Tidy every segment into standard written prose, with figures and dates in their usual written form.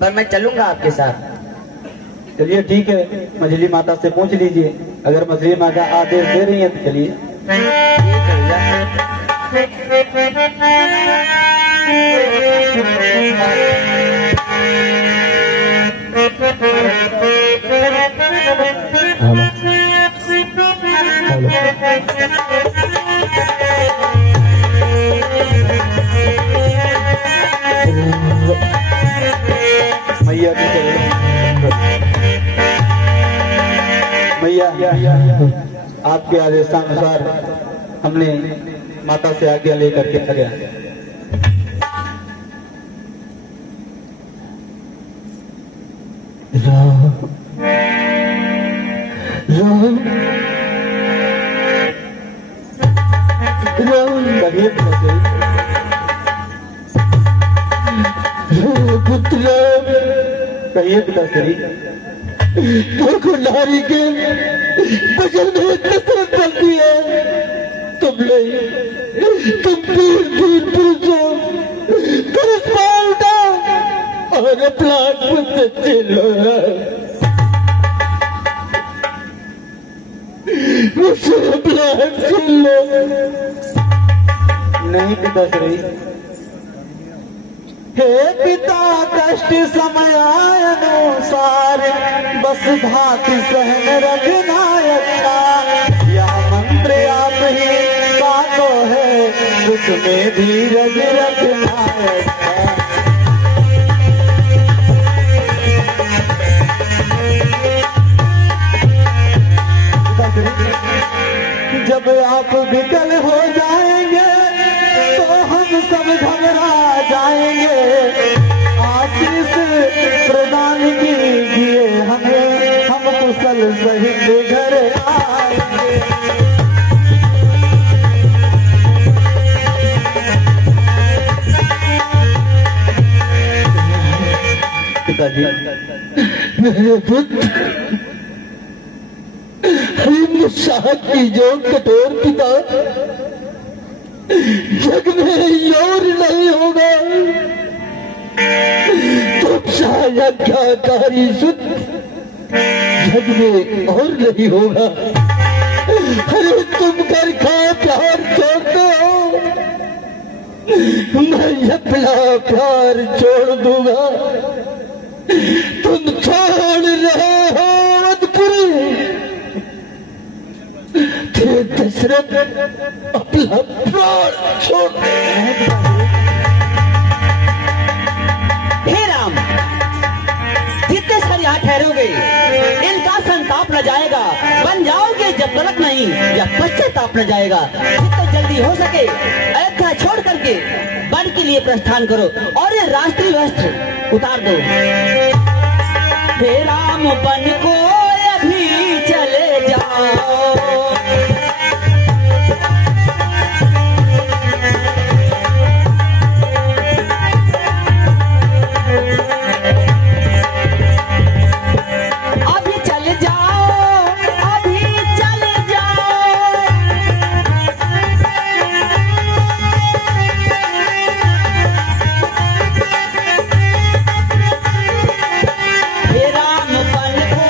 पर मैं चलूंगा आपके साथ। चलिए ठीक है, मछली माता से पूछ लीजिए, अगर मछली माता आदेश दे रही है तो चलिए। ठीक है मैया मैया, आपके आदेशानुसार हमने माता से आज्ञा लेकर के चले आए। पुत्र कहिए पिताश्री। देखो नारी के बगल में कसरत चलती है, तुम नहीं, तुम दूर दूर पुरुषो करस्पा उठा और प्लाट पर चलो। मुझसे प्लाट सुन लो। नहीं पिताश्री। हे पिता कष्ट समय अनुसार बस भांति सहन रखना अच्छा। यह मंत्र आप ही का तो है, उसमें धीरज रखना अच्छा। जब आप विकल हो जाएंगे तो हम सब घबरा जाएंगे। आशीष प्रदान कीजिए हमें, हम कुशल सहित घर आएंगे। पिताजी, मेरे पुत्र शाहत की जो कठोर पिता, जग में और नहीं होगा तो शायद ज्ञाकारी सुध जग में और नहीं होगा। अरे तुम कर खा प्यार छोड़ते हो, मैं अपना प्यार छोड़ दूंगा। तुम छोड़ रहे हो अदपुरी, दशरथ अपना प्राण छोड़ दे। हे राम, जितने सारे यहाँ ठहरोगे इनका संताप न जाएगा। बन जाओगे जब तलक नहीं, या पश्चाताप न जाएगा। जितना जल्दी हो सके अयोध्या छोड़ करके वन के लिए प्रस्थान करो और ये राष्ट्रीय वस्त्र उतार दो। हे राम, वन को अभी चले जाओ। हे राम, वन को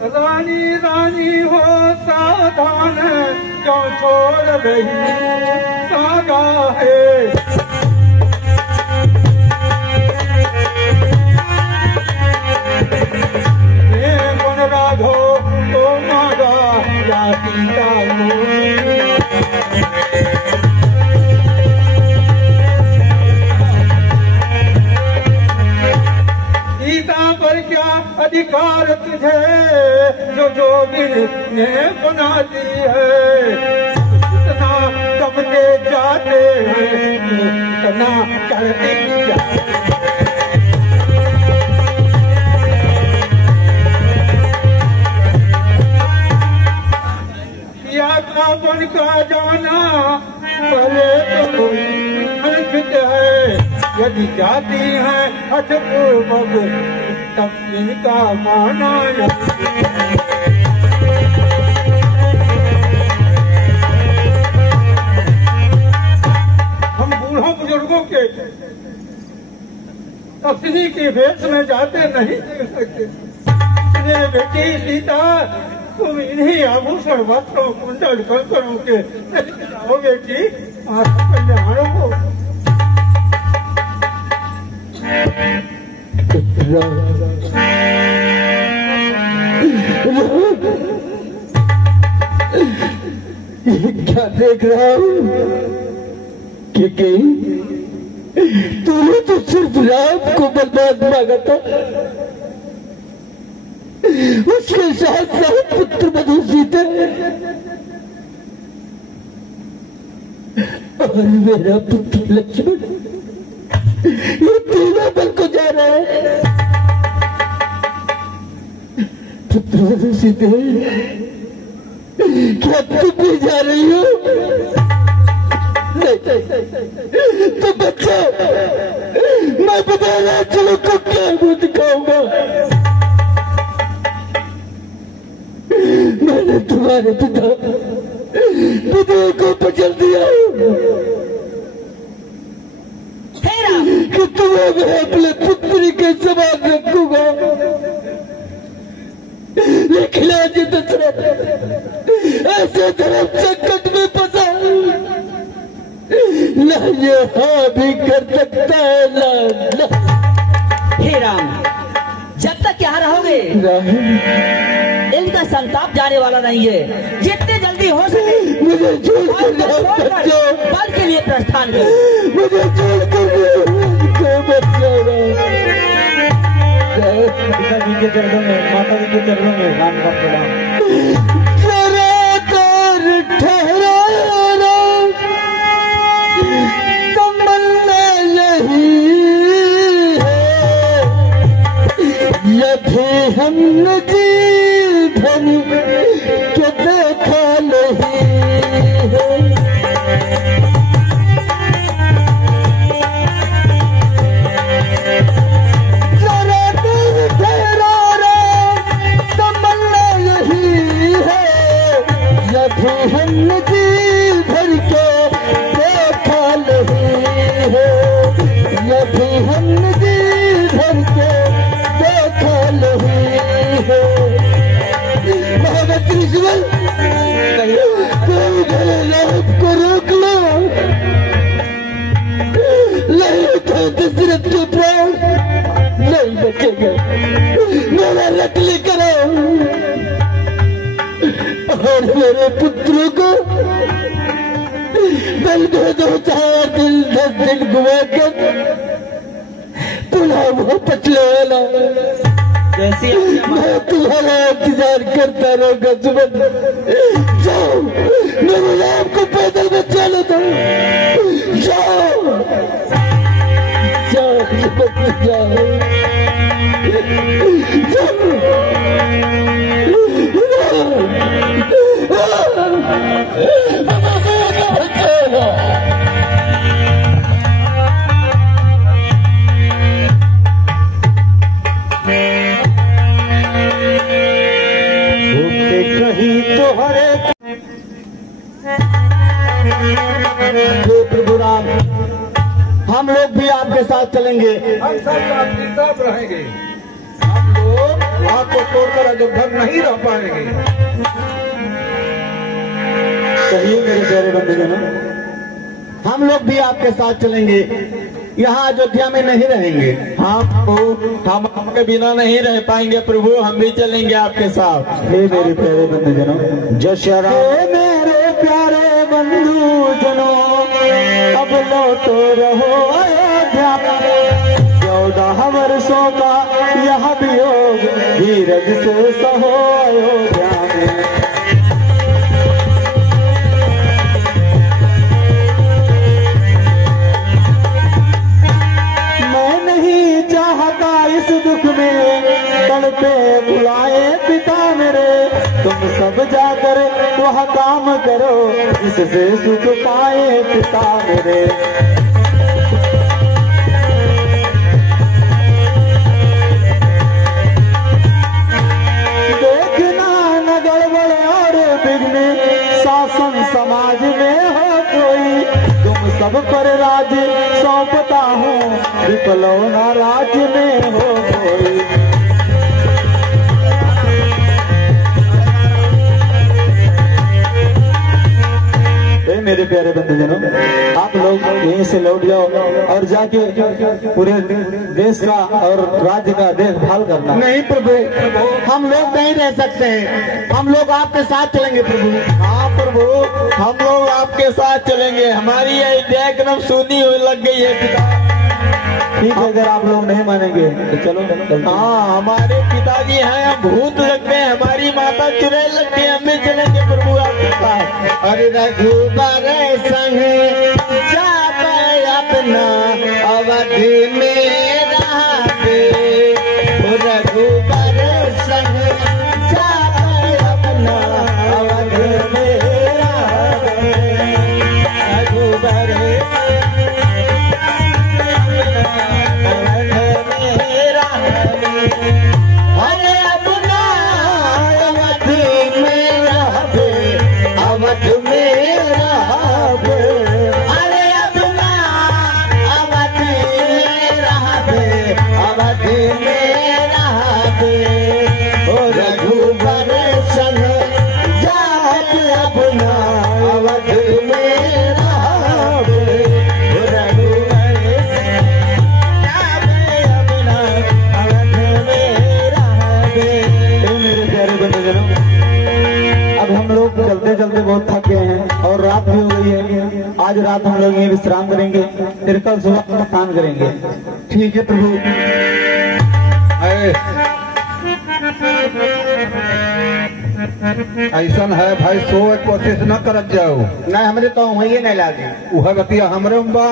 रानी रानी हो सावधान, क्यों छोड़ रही सागा है। ये गुण राघो तो मागा या सीता पर क्या अधिकार तुझे जो जोगिन ने बना दी है। इतना दबते जाते हैं, इतना करते किया का बन का जाना पहले तो कोई अनुचित है। यदि जाती है हठपूर्वक तब इनका माना हम बूढ़ों बुजुर्गों के पत्नी के भेष में जाते नहीं देख सकते। इसलिए बेटी सीता तुम इन्हीं आभूषण वस्त्रों कुंडल कंकड़ों के हो बेटी कल्याणों को। क्या देख रहा हूँ कि तूने तो सिर्फ राम को बर्बाद मांगा था, उसके साथ साथ पुत्र बधू सीता और मेरा पुत्र लक्ष्मण, ये तीनों बल को जा रहा है। पुत्र बधू सीता, क्या तुम भी जा रही हो? नहीं तो बच्चा, मैं बताना चलो को क्या मुंह दिखाऊंगा। मैंने तुम्हारे पिता को बचल दिया कि तुम्हें मैं अपने पुत्री के समान रखूंगा, लेकिन आज दशरथ ऐसे धर्म संकट में फंसा, न ये हाँ भी कर सकता है न। हे राम, जब तक यहाँ रहोगे इनका संताप जाने वाला नहीं है। जितने जल्दी हो सके मुझे बल के लिए प्रस्थान करो। मुझे पिताजी के चरणों में, माता जी के चरणों में राम का प्रणाम। तमन्ना यही है, यदि हम जीवन के देखा नहीं है। हम जी भर के देखा नहीं है, यदि हम जी भर के देखा नहीं है। महावती ऋषिवल को रोक लो, नहीं तो दशरथ के प्राण नहीं बचेंगे। मेरा रटली करो और मेरे पुत्रों को बल भेदो, 4 दिन 10 दिन घुमा कर पुनः वापस ले आना। मैं तुम्हारा इंतजार करता रहूंगा। सुमन जाओ, मेरे राम को पैदल बचा लो। तो जाओ जाओ जाओ प्रभु राम, हम लोग भी आपके साथ चलेंगे। हम सब आपके साथ रहेंगे। हम लोग आपको छोड़कर अयोध्या नहीं रह पाएंगे। कहिए मेरे प्यारे बंधुजनों, हम लोग भी आपके साथ चलेंगे, यहाँ अयोध्या में नहीं रहेंगे। हम आपके बिना नहीं रह पाएंगे प्रभु, हम भी चलेंगे आपके साथ। हे मेरे प्यारे बंधुजनों, जय श्री राम। हे मेरे प्यारे बंधुजनों, अब लौटो रहो अयोध्या, 14 वर्षों का यह वियोग धीरज से सहो अयोध्या में। मैं नहीं चाहता इस दुख में तड़पे बुलाए पिता मेरे, तुम सब जाकर वह काम करो जिससे सुख पाए पिता मेरे। देखना न गड़बड़ और विघ्न शासन समाज में हो कोई, तुम सब पर राज सौंपता हूँ, विपलौना राज्य में हो कोई। मेरे प्यारे बंधुजनों, आप लोग यहीं से लौट जाओ और जाके पूरे देश का और राज्य का देखभाल करना। नहीं प्रभु, हम लोग नहीं रह सकते हैं, हम लोग आपके साथ चलेंगे प्रभु। हाँ प्रभु, हम लोग आपके साथ चलेंगे, हमारी अयोध्या एकदम सूनी हुई लग गई है पिता। ठीक है, अगर आप लोग नहीं मानेंगे तो चलो। हाँ, हमारे पिताजी हैं, हम भूत लगते हैं, हमारी माता चुड़ैल लगती है, हम भी चलेंगे प्रभु आपके साथ। अरे रघुबर संग जाप अपना अवधि में रहते, रघुबर संग जाप अपना अवधि में रहते, रघुबर अरे अपना अवधि में रहते, अवध में रहते, अरे अपना अवध में रहते, अवध में रहते, ओ रघुबर संग जात अपना अवध में रहते, ओ रघुबर अपना अवध में रहते। मेरे प्यारे बंधुजनों, अब हम लोग चलते चलते बहुत थक गए हैं और रात भी हो गई है। आज रात हम लोग यहीं विश्राम करेंगे, फिर कल सुबह स्नान करेंगे। ठीक है प्रभु। ऐसा है भाई, सो कोशिश न करत जाओ। नहीं हमरे तो वही नहीं लागे। वह बतिया हमरे में बा,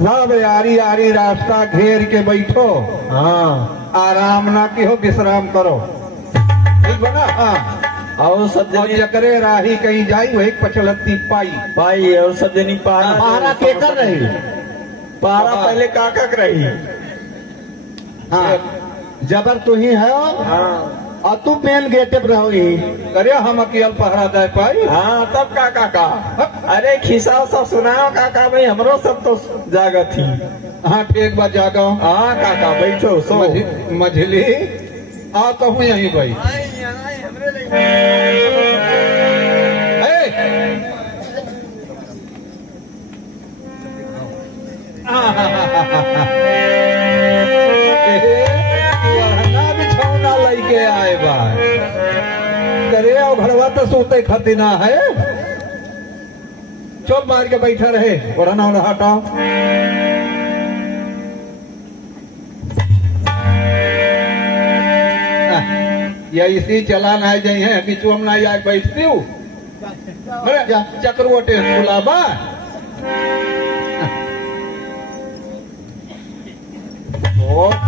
सब यारी यारी रास्ता घेर के बैठो। हाँ, आराम ना की हो, विश्राम करो, ठीक बना। हाँ, और सब और जनी जकरे राही कहीं जाई वही पचलती पाई। पाई और सब जनी पहाड़ा के कर रही। पहाड़ा पहले काका रही। हाँ, जबर तू ही है हाँ और तू पेन गेटे पर रहोगी। करे हम अकेल पहरा दे पाई। हाँ, तब काका का अरे खिस्सा सब सुनाओ काका भाई, हमरो सब तो जागा थी। हाँ ठीक बात, जागो। हाँ काका बैठो सो। मझली आ तो हूँ यहीं भाई। बिछौना लैके आए बा, करे और घरवा तो सोते खाती ना है। चुप मार के बैठा रहे, ओढ़ना ओढ़ा हटाओ। या इसी चलान आ जाए हैं, बिचुआ में ना आए बैठती हूँ। चक्रवटे गुलाबा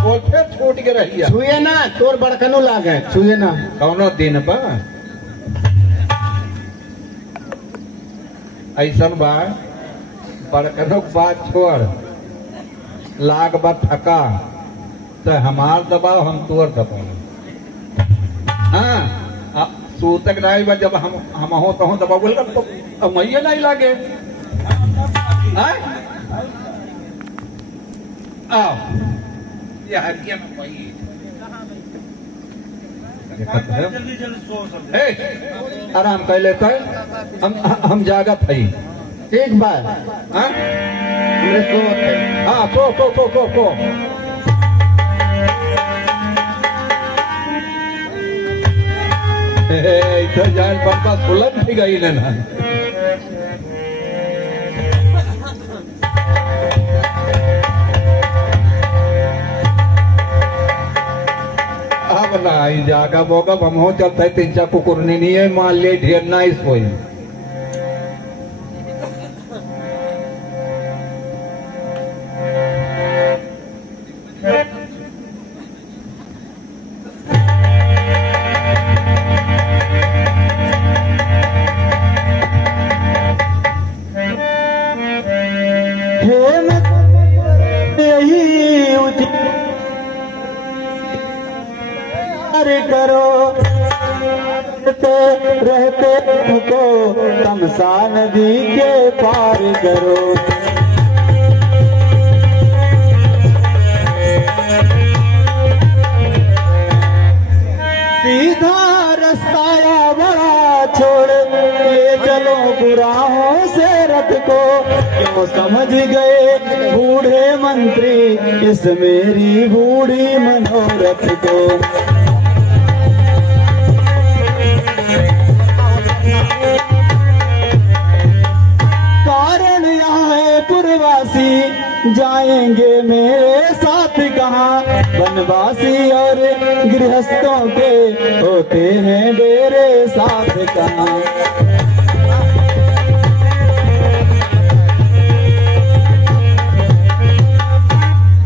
बोल फिर छूट के रही। छुए ना, तोर बड़कनो लागे, छुए ना। कौनो दिन बा ऐसा बा, बड़कनो बात छोड़, लाग बा थका तो हमार दबाव, हम तोर दबाव। हाँ, सूतक नहीं बा, जब हम हो तो दबाव बोल तो मैये नहीं लागे। आओ, ये हरिया में वही आराम कर लेता है, हम जागत है एक बार हाँ हमने सोवत है। हाँ को इधर जाए बाबा बुलंद भी गई ना अब ना आई जागा बोगा हम हो चलता है 3-4 कुकुरनी नहीं है मान ले ढेर ना इस कोई करो रहते को तमसा नदी के पार करो। सीधा रास्ता बड़ा छोड़ ले चलो गुराहों से रथ को। क्यों समझ गए बूढ़े मंत्री इस मेरी बूढ़ी मनोरथ को। कारण यहाँ है पुरवासी जाएंगे मेरे साथ कहाँ। वनवासी और गृहस्थों के होते हैं मेरे साथ कहाँ।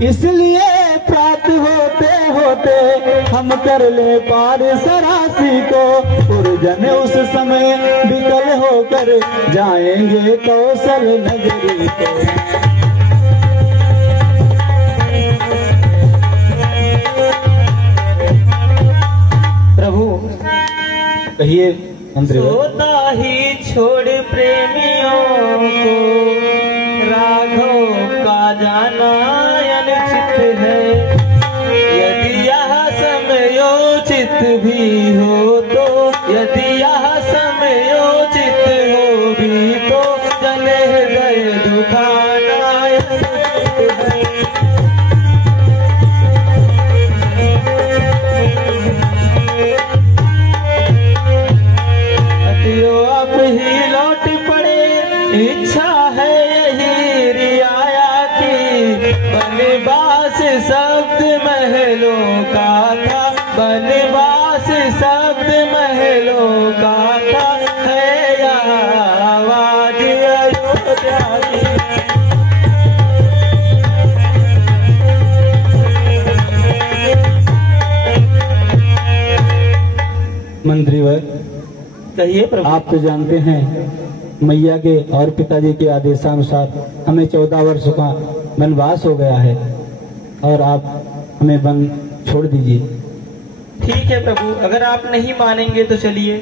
इसलिए प्राप्त होते होते हम कर ले पार सरासी को। पुरजन उस समय विकल होकर जाएंगे कौशल नगरी को। प्रभु कहिए मंत्री। सोता ही छोड़ प्रेमियों को राघव का जाना अनिश्चित है। यदि यह समयोचित भी हो तो, यदि यह समयोचित हो भी तो जले हृदय दुखाना अनिश्चित है। आप ही लौट पड़े इच्छा है यही रियाया की। बनवास शब्द महलों का था, बनवास शब्द महलों का था। है यहाँ आवाज अयोध्या की। मंत्रीवर कहिए प्रभु। आप तो जानते हैं मैया के और पिताजी के आदेशानुसार हमें 14 वर्ष का वनवास हो गया है और आप हमें वन छोड़ दीजिए। ठीक है प्रभु, अगर आप नहीं मानेंगे तो चलिए।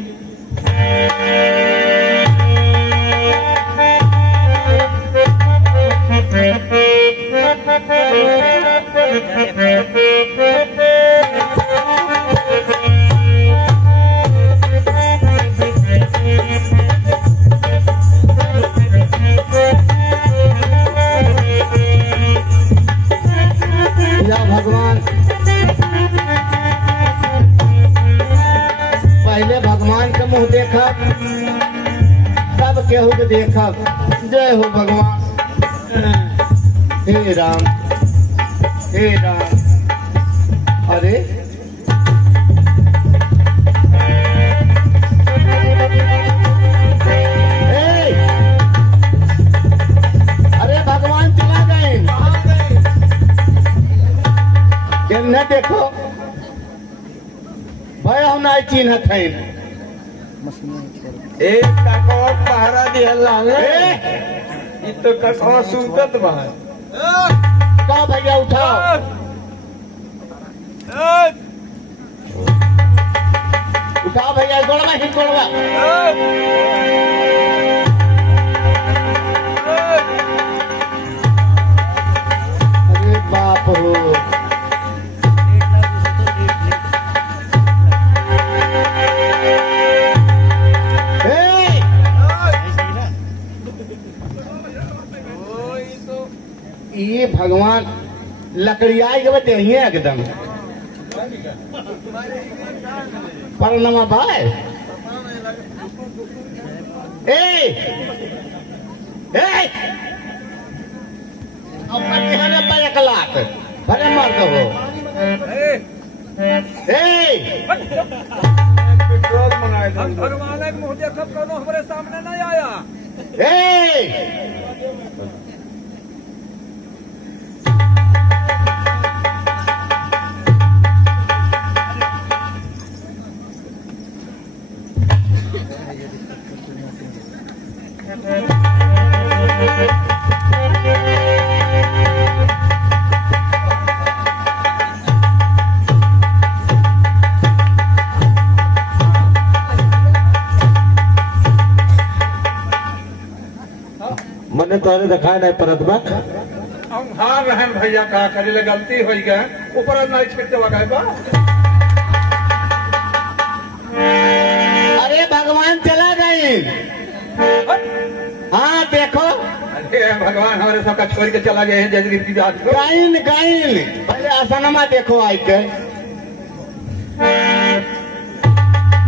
या भगवान, पहले भगवान का मुंह देखा तब केहू के देखा। जय हो भगवान। हे राम, हे राम। अरे अरे भगवान चला गए। न देखो भाई हम नहीं चिन्हत है। एक काकवा पहरा दिया लागे ये तो काकवा सुनत बा। का भैया उठाओ। उठाओ भैया, गोड़वा ही गोड़वा। अरे बाप हो। भगवान लकड़िया के बतिए एकदम परनमा भाई पर 1 लाख भले मार दो भगवान एक मुँह देखब कौनो हमारे सामने नहीं आया। मैंने तोहरे दिखाया नहीं परत बा हम हार रहन भैया का करे ले गलती हो गए ऊपर नहीं छिटते लगाए बा। अरे भगवान चला गए। हाँ देखो अरे भगवान हमारे सबका छोड़ के चला गए हैं जजगी की बात को। गाइन पहले आसनमा देखो आई के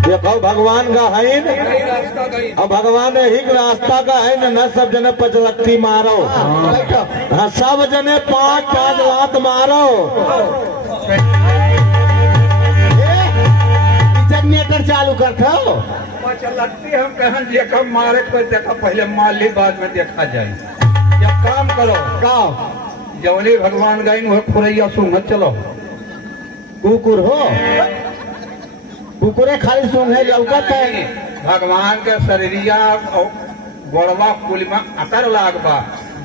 देखो भगवान का है गई रास्ता गई। अब भगवान ही रास्ता का है न सब जने पचलत्ती मारो। हाँ सब जने 5-5 लात मारो। जनरेटर चालू कर दो। लगती हम कहन जे कम मारे को देखा पहले मार ली बाद में देखा जाए। जब काम करो जवनी भगवान गई वो खुरैया सुंग चलो कुकुर हो कुकुरे खाली सुन है लौकत है। भगवान के शरीरिया और गोड़वा कुल में अतर लागबा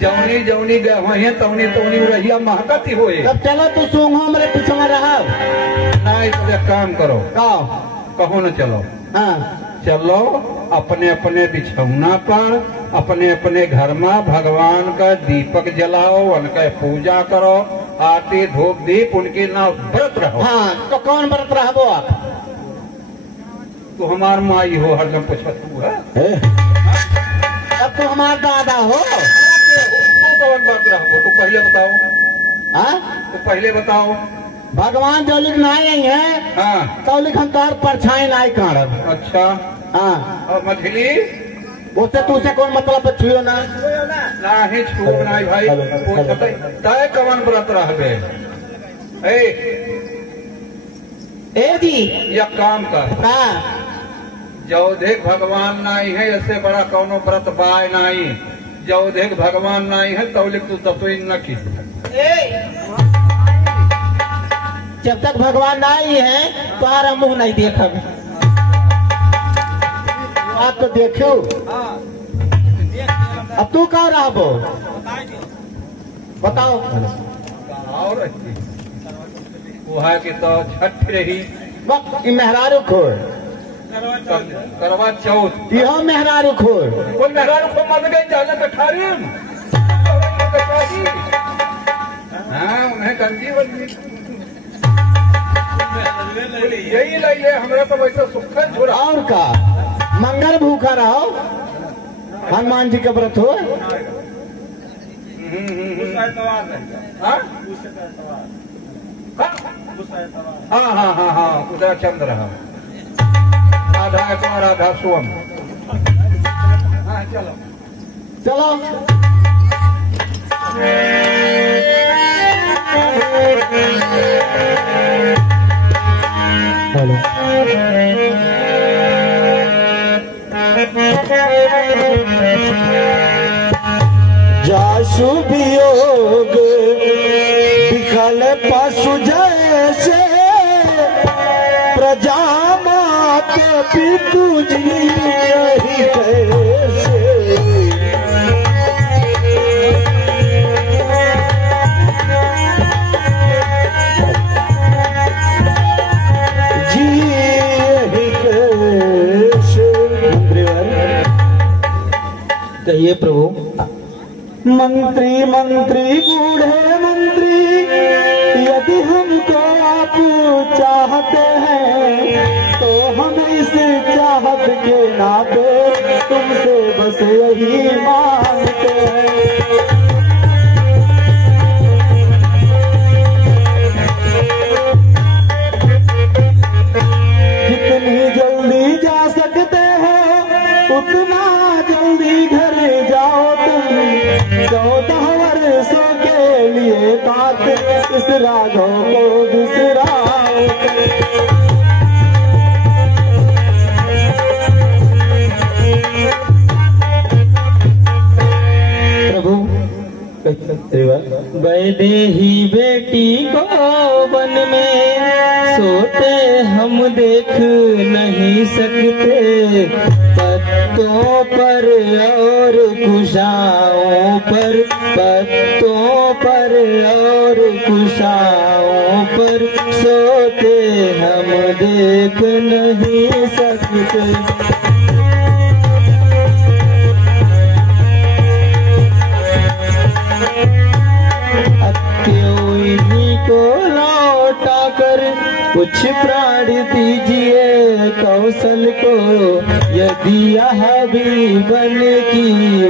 जवनी जवनी गए वही तवनी तवनी रहिया महकत ही होए। तब चलो तू सुन हमरे पीछे में रहा नहीं तो एक काम करो कहो न चलो। हाँ चलो अपने अपने बिछौना पर अपने अपने घर में भगवान का दीपक जलाओ उनका पूजा करो आरती धूप दीप उनके नाम व्रत रहो। हाँ तो कौन व्रत रहो आप? तो हमार माई हो हरदम पूछत हुआ अब तो हमार दादा हो। तू कौन बात रहो तू पहले बताओ। हाँ तो पहले बताओ। भगवान जो लिख नहीं आई है हाँ तो लिख हम तार परछाई नहीं काढ़ब। अच्छा हाँ और मछली उससे तुझसे कौन मतलब छुओ ना नहीं छूब नहीं भाई पूछते तय कवन व्रत रहबे। ए जी यह काम कर हाँ जो देख भगवान नहीं है ऐसे बड़ा कौनो व्रत बाय नहीं जो देख भगवान नहीं है तो लिख तू तत्व न की। जब तक भगवान नहीं है तुम्हारा मुंह नहीं देखब। आप तो देखो अब तू कहाँ रहा बो बताओ। और वो है कि तो छठ रही वक्त मेहरारू खोर करवा चौथ यह मेहरारू खोर कोई मेहरारू को मर गई जाने कठारी हाँ उन्हें कंजी बन यही लगे हमारा तो वैसे सुखा छोड़ा। और का मंगल भूखा रहो हनुमान जी का व्रत हो। हाँ हाँ हाँ हाँ उदय चंद्र राधा को राधा सोम। हाँ चलो चलो जासु वियोग विकल पशु जैसे प्रजा मात पितु जी यही कैसे। जी यही कैसे। कहिए प्रभु। मंत्री मंत्री बूढ़े मंत्री यदि हमको आप चाहते हैं तो हम इस चाहत के नाते तुमसे बस यही मांगते हैं। वैदेही बेटी को वन में सोते हम देख नहीं सकते, पत्तों पर और कुशाओं पर, पत्तों पर और कुशाओं पर सोते हम देख नहीं सकते। को लौटा कर कुछ प्राण दीजिए कौशल को, यदि यह भी बन की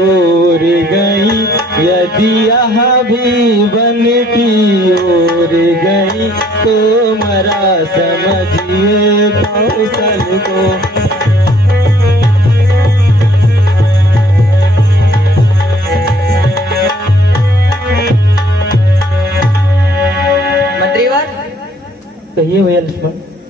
ओर गई, यदि यह भी बन की ओर गई, तो मरा समझिए कौशल को। कहिए भैया लक्ष्मण।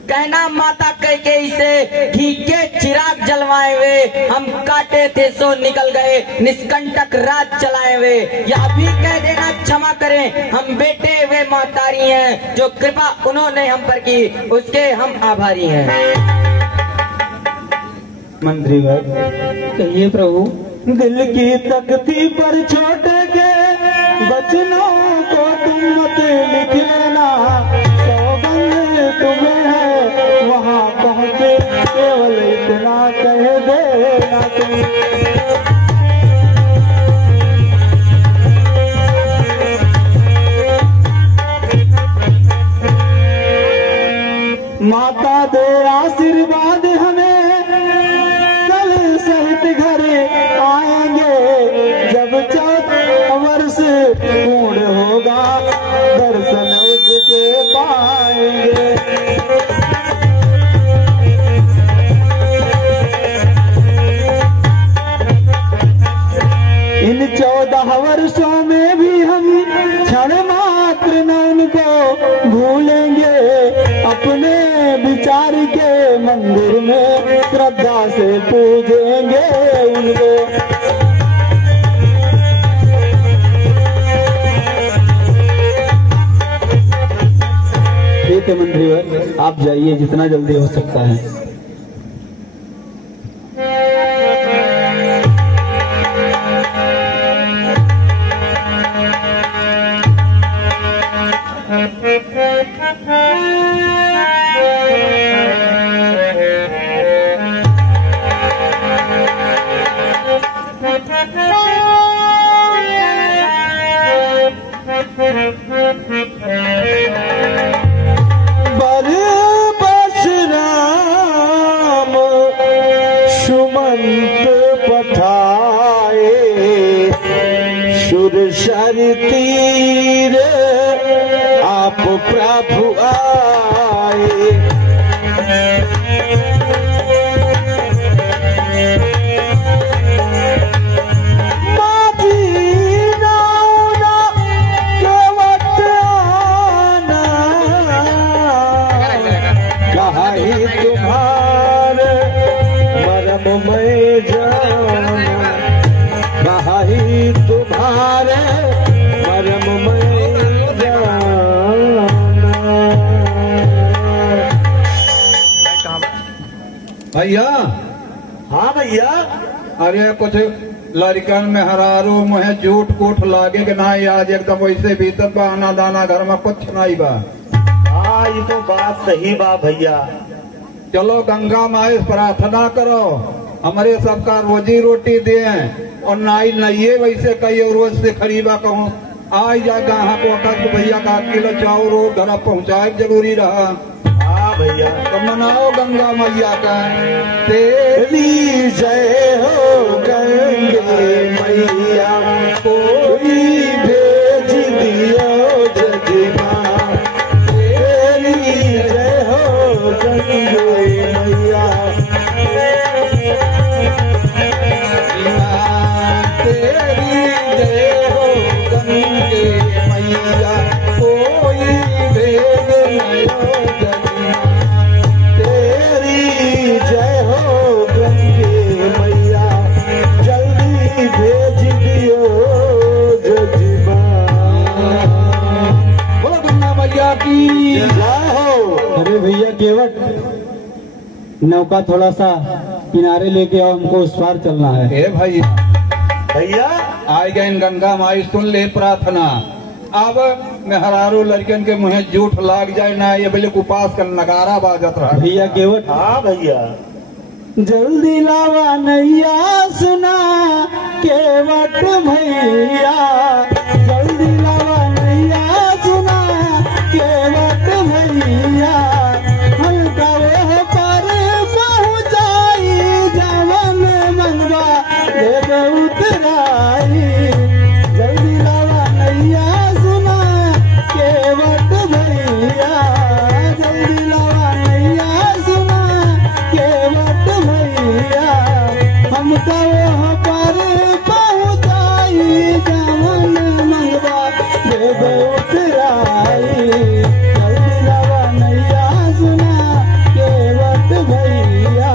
कहना माता कैकेयी से घी के चिराग जलवाए वे, हम काटे थे सो निकल गए, निष्कंटक रात चलाए वे। यह भी कह देना क्षमा करें, हम बेटे वे महतारी हैं, जो कृपा उन्होंने हम पर की उसके हम आभारी हैं। मंत्रीवर कहिए प्रभु। दिल की तख्ती पर छोड़ के बचनों को तुम मत लिख लेना, तुम्हें है वहाँ पहुँचे, केवल इतना कह देना तुम। माता दे आशीर्वाद हमें, कल सहित घर आएंगे, जब 14 वर्ष पूर्ण होगा, दर्शन उसके पाएंगे। इन 14 वर्षों में भी हम क्षण मात्र न उनको भूलेंगे, अपने विचार के मंदिर में श्रद्धा से पूजेंगे उनको। ठीक है मंत्री, आप जाइए जितना जल्दी हो सकता है। तीर आप प्रभु आए, कहा ही तुम्हारे मरम में जाना, कहा ही तुम्हारे भैया। हाँ भैया। अरे कुछ लड़कन में हरारू मुहे झूठ कूठ लागे कि नहीं, आज एकदम वैसे भीतर बा, आना दाना घर में कुछ नहीं बा। हाँ ये तो बात सही बा भैया। चलो गंगा माई से प्रार्थना करो, हमारे सबका रोजी रोटी दे, और नाई नहीं वैसे कई रोज से खरीबा कहूँ आ जा गाह को भैया का किलो चाउर और घर पहुँचाए जरूरी रहा। हाँ भैया। तो मनाओ गंगा मैया का। तेरी जय हो गंगे मैया, कोई भेज दियो जगमा, तेरी जय हो गंगे मैया, तेरी जय हो गंगे मैया, कोई भेज दियो जगमा, तेरी जय हो गंगे मैया, जल्दी भेज दियो नौका थोड़ा सा किनारे लेके आओ, हमको उस पार चलना है। ए भाई भैया आए गए गंगा माई सुन ले प्रार्थना। अब मेहरारू लड़कन के मुँह जूठ लाग जाए ना, ये बोले उपास कर नगारा बाजत रहा। भैया केवट हाँ भैया जल्दी लावा नैया सुना केवट भैया, जल्दी लावा नैया सुना केवट भैया, हमका वह पर पहुँचाई जवन मंगवा देव उतराई। जल्दी लावा नैया सुना केवट भैया, जल्दी लावा नैया सुना केवट भैया, हमका वह पर पहुँचाई जवन मंगवा देव उतराई। जल्दी लावा नैया सुना केवट भैया।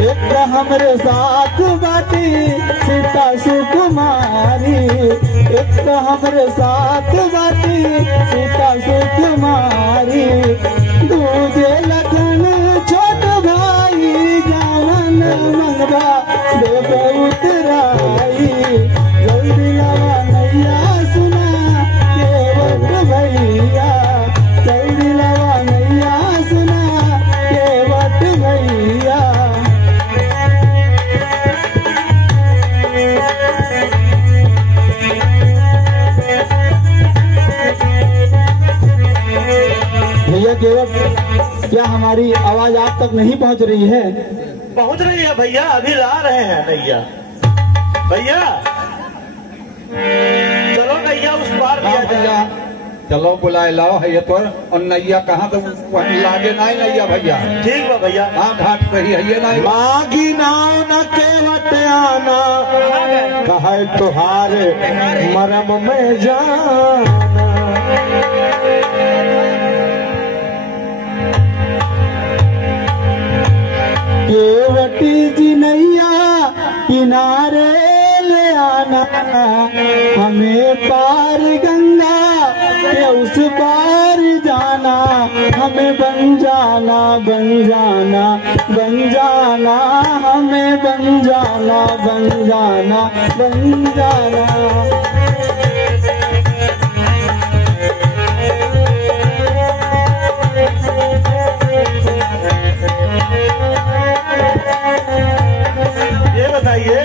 एक तो हमरे साथ बाटी सीता सुकुमारी, एक तो हमरे साथ बाटी सीता सुकुमारी, दूजे लखन छोट भाई जवन मंगवा देव उतराई। जल्दी लावा नैया सुना केवट भैया, जल्दी लावा नैया सुना केवट भैया। भैया केवट क्या हमारी आवाज आप तक नहीं पहुंच रही है? पहुंच रही है भैया, अभी ला रहे हैं नैया। भैया चलो नैया उस पार हाँ दिया भैया जाए। चलो बुलाए लाओ है ये तो। और नैया कहाँ तो वहीं लागे नहीं नैया भैया। ठीक बा भैया। हाँ घाट सही है ये नहीं। मागी नाव न केवट आना, कहे तुहारे मरम में जाना। केवटी जी नैया किनारे ले आना, हमें पार गंगा के उस पार जाना, हमें बन जाना बन जाना बन जाना, हमें बन जाना बन जाना बन जाना। ये बताइए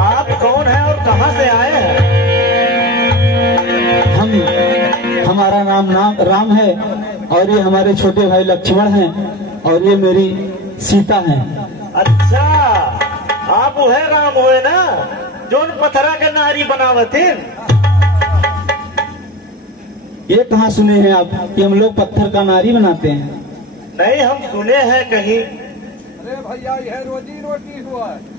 आप कौन हैं और कहां से आए हैं? हमारा नाम राम है और ये हमारे छोटे भाई लक्ष्मण हैं और ये मेरी सीता हैं। अच्छा आप वो है राम हुए ना जोन पथरा के नारी बनावतिन? ये कहाँ सुने हैं आप कि हम लोग पत्थर का नारी बनाते हैं? नहीं हम सुने हैं कहीं। अरे भैया यह रोजी रोटी हुआ है।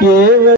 केवल